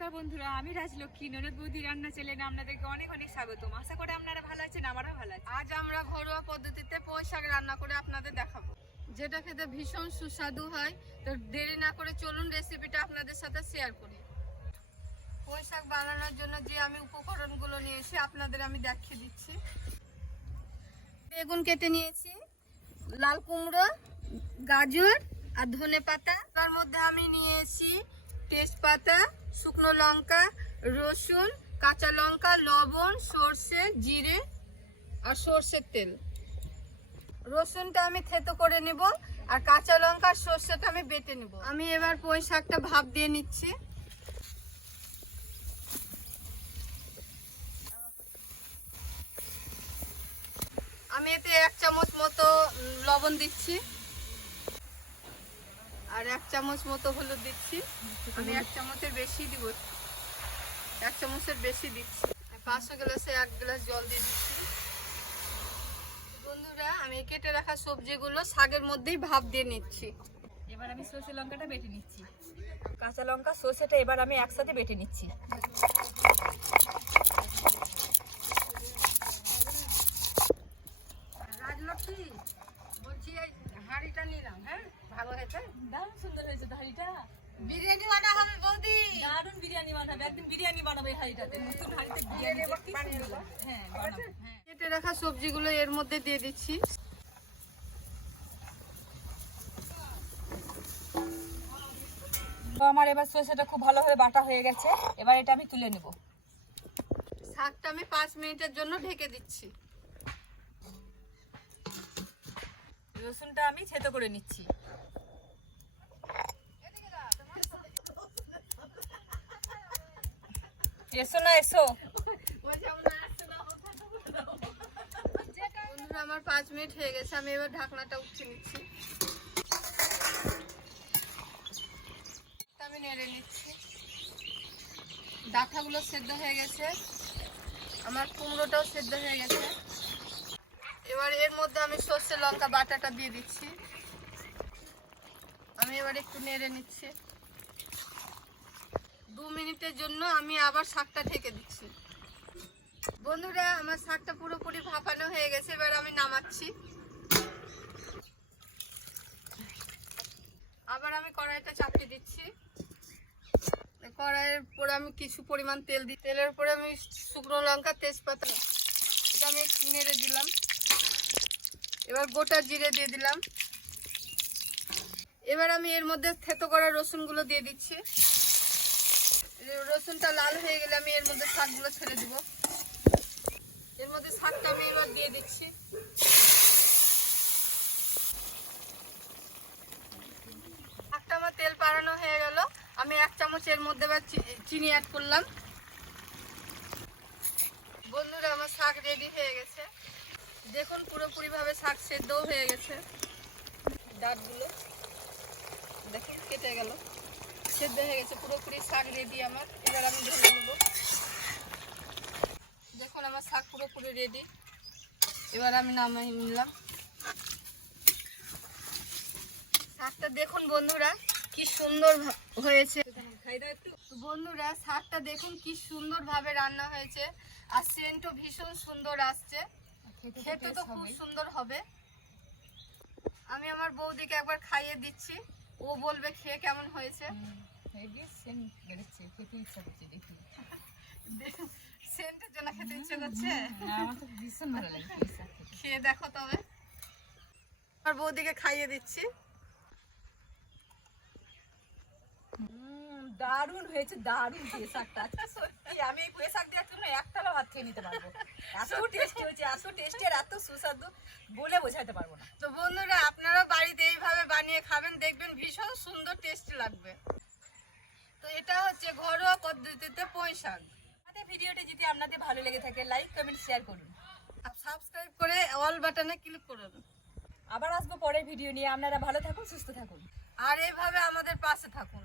নমস্কার বন্ধুরা, আমি রাজলক্ষ্মী ননদ বৌদি রান্না চ্যানেলে আপনাদেরকে অনেক অনেক স্বাগতম। আশা করি আপনারা ভালো আছেন, আমারও ভালো আছে। আজ আমরা ঘরোয়া পদ্ধতিতে পুঁই শাক রান্না করে আপনাদের দেখাবো, যেটা খেতে ভীষণ সুস্বাদু হয়। তো দেরি না করে চলুন রেসিপিটা আপনাদের সাথে শেয়ার করি। পুঁই শাক বানানোর জন্য যে আমি উপকরণগুলো নিয়েছি আপনাদের আমি দেখিয়ে দিচ্ছি। বেগুন কেটে নিয়েছি, লাল কুমড়ো, গাজর আর ধনেপাতা। তার মধ্যে আমি নিয়েছি তেজপাতা, শুকনো লঙ্কা, রসুন, কাঁচা লঙ্কা, লবণ, সর্ষে, জিরে আর সর্ষের তেল। রসুনটা আমি থেতো করে নিব আর কাঁচা লঙ্কা আর সর্ষেটা আমি বেটে নিব। আমি এবার পুঁই শাকটা ভাপ দিয়ে নিচ্ছি। আমি এতে 1 চামচ মতো লবণ দিচ্ছি আর 1 চামচ মতো হলুদ দিচ্ছি। আমি 1 চামচের বেশি দিব, 1 চামচের বেশি দিচ্ছি। 500 গ্লাসে 1 গ্লাস জল দিয়ে দিচ্ছি। বন্ধুরা, আমি কেটে রাখা সবজিগুলো শাকের মধ্যেই ভাপ দিয়ে নিচ্ছি। এবার আমি সর্ষে লঙ্কাটা বেটে নিচ্ছি, কাঁচা লঙ্কা সর্ষেটা এবার আমি একসাথে বেটে নিচ্ছি। রাজলক্ষ্মী বলছি, এই হাঁড়িটা নিলাম, হ্যাঁ ভালো হয়েছে, দারুণ সুন্দর হয়েছে হাঁড়িটা। বিরিয়ানি বানা হবে বৌদি। দারুণ বিরিয়ানি বানাবে, একদিন বিরিয়ানি বানাবে এই হাঁড়িটাতে, নতুন হাঁড়িতে বিরিয়ানি বানিয়ে নেব। হ্যাঁ বানাবো। হ্যাঁ, কেটে রাখা সবজিগুলো এর মধ্যে দিয়ে দিচ্ছি। তো আমার এবার সর্ষেটা খুব ভালোভাবে বাটা হয়ে গেছে, এবার এটা আমি তুলে নেব। শাকটা আমি 5 মিনিটের জন্য ঢেকে দিচ্ছি। রসুনটা আমি থেতো করে নিচ্ছি। এসো না এসো। বন্ধুরা, আমার 5 মিনিট হয়ে গেছে, আমি এবার ঢাকনাটা উঠিয়ে নিচ্ছি। আমি নেড়ে নিচ্ছি। ডাঁটাগুলো সেদ্ধ হয়ে গেছে, আমার কুমড়োটাও সেদ্ধ হয়ে গেছে। এবার এর মধ্যে আমি সর্ষে লঙ্কা বাটাটা দিয়ে দিচ্ছি। আমি এবার একটু নেড়ে নিচ্ছি। 2 মিনিটের জন্য আমি আবার শাকটা ঢেকে দিচ্ছি। বন্ধুরা, আমার শাকটা পুরোপুরি ভাপানো হয়ে গেছে, এবার আমি নামাচ্ছি। আবার আমি কড়াইটা চাপিয়ে দিচ্ছি। কড়াইয়ের পরে আমি কিছু পরিমাণ তেল দিই, তেলের পরে আমি শুকনো লঙ্কা, তেজপাতা এটা আমি নেড়ে দিলাম। এবার গোটা জিরে দিয়ে দিলাম। এবার আমি এর মধ্যে থেতো করা রসুনগুলো দিয়ে দিচ্ছি। রসুনটা লাল হয়ে গেলে আমি এর মধ্যে শাকগুলো ছেড়ে দিব। এর মধ্যে শাকটা আমি এবার দিয়ে দিচ্ছি। শাকটা আমার তেল পাড়ানো হয়ে গেল, আমি 1 চামচ এর মধ্যে এবার চিনি অ্যাড করলাম। বন্ধুরা, আমার শাক রেডি হয়ে গেছে। দেখুন পুরোপুরি ভাবে শাক সেদ্ধও হয়ে গেছে। ডাঁটগুলো দেখুন কেটে গেল, সেদ্ধ হয়ে গেছে, পুরোপুরি শাক রেডি আমার। এবার আমি ঢেলে নেব। দেখুন আমার শাক পুরোপুরি রেডি, এবার আমি নামিয়ে নিলাম। শাকটা দেখুন বন্ধুরা কি সুন্দর হয়েছে। বন্ধুরা, শাকটা দেখুন কি সুন্দর ভাবে রান্না হয়েছে আর সেন্টও ভীষণ সুন্দর আসছে। খেতে তো খুব সুন্দর হবে। আমি আমার বৌদিকে একবার খাইয়ে দিচ্ছি, ও বলবে খেয়ে কেমন হয়েছে। সেন্টের জন্য খেতে ইচ্ছে করছে, ভীষণ ভালো লাগে। খেয়ে দেখো তবে। আমার বৌদিকে খাইয়ে দিচ্ছি। দারুণ হয়েছে, দারুণ পুঁই শাকটা। আচ্ছা সত্যি আমি এই পুঁই শাক দিয়ে জন্য একটালা ভাত খেয়ে নিতে পারবো, এত টেস্টি হয়েছে, এত টেস্টি আর এত সুস্বাদু বলে বোঝাতে পারবো না। তো বন্ধুরা, আপনারা বাড়িতে এইভাবে বানিয়ে খাবেন, দেখবেন ভীষণ সুন্দর টেস্টি লাগবে। তো এটা হচ্ছে ঘরোয়া পদ্ধতিতে পুঁই শাক। আমাদের ভিডিওটি যদি আপনাদের ভালো লেগে থাকে লাইক কমেন্ট শেয়ার করুন, আর সাবস্ক্রাইব করে অল বাটনে ক্লিক করুন। আবার আসবো পরের ভিডিও নিয়ে। আপনারা ভালো থাকুন, সুস্থ থাকুন আর এইভাবে আমাদের পাশে থাকুন।